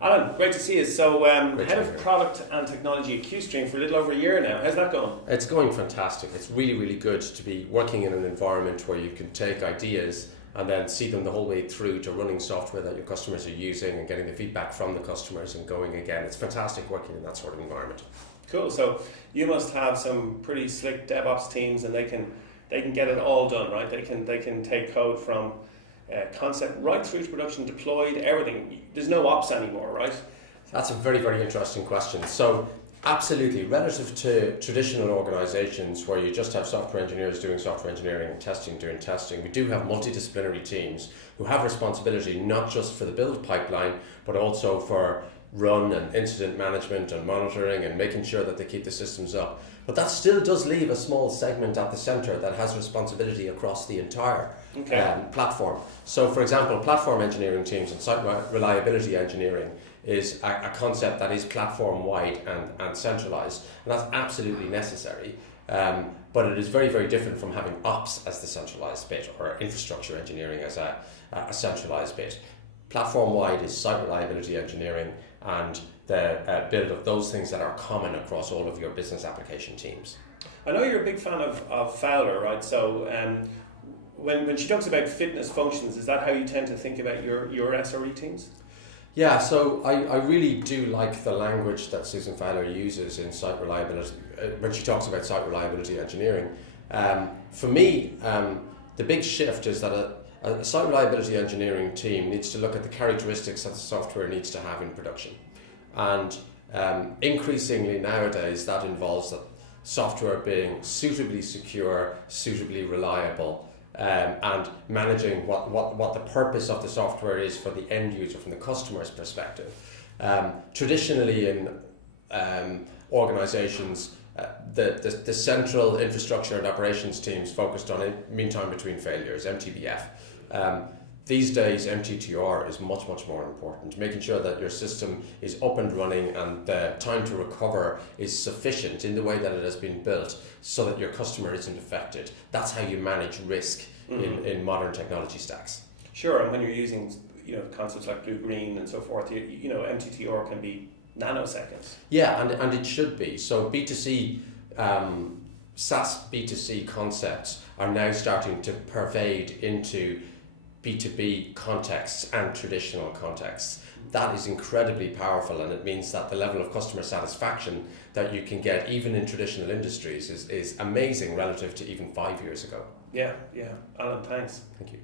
Alan, great to see you. So, Great head to of be here. product and technology at QStream for a little over a year now. How's that going? It's going fantastic. It's really, really good to be working in an environment where you can take ideas and then see them the whole way through to running software that your customers are using and getting the feedback from the customers and going again. It's fantastic working in that sort of environment. Cool. So you must have some pretty slick DevOps teams, and they can get it all done, right? They can take code from concept right through to production, deployed, everything. There's no ops anymore, right? That's a very, very interesting question. So absolutely, relative to traditional organizations where you just have software engineers doing software engineering and testing doing testing, we do have multidisciplinary teams who have responsibility not just for the build pipeline, but also for run and incident management and monitoring and making sure that they keep the systems up. But that still does leave a small segment at the center that has responsibility across the entire platform. So for example, platform engineering teams and site reliability engineering is a concept that is platform wide and centralized, and that's absolutely necessary. But it is very, very different from having ops as the centralized bit or infrastructure engineering as a centralized bit. Platform wide is site reliability engineering and the build of those things that are common across all of your business application teams. I know you're a big fan of Fowler, right? So when she talks about fitness functions, is that how you tend to think about your SRE teams? Yeah, so I really do like the language that Susan Fowler uses in site reliability when she talks about site reliability engineering. For me, the big shift is that a site reliability engineering team needs to look at the characteristics that the software needs to have in production. And increasingly nowadays that involves the software being suitably secure, suitably reliable, and managing what the purpose of the software is for the end user from the customer's perspective. Traditionally in organizations, the central infrastructure and operations teams focused on mean time between failures, MTBF. These days, MTTR is much, much more important, making sure that your system is up and running and the time to recover is sufficient in the way that it has been built so that your customer isn't affected. That's how you manage risk in modern technology stacks. Sure, and when you're using concepts like blue-green and so forth, MTTR can be nanoseconds. Yeah, and it should be. So B2C, SaaS B2C concepts are now starting to pervade into B2B contexts and traditional contexts. That is incredibly powerful, and it means that the level of customer satisfaction that you can get even in traditional industries is amazing relative to even 5 years ago. Yeah. Alan, thanks. Thank you.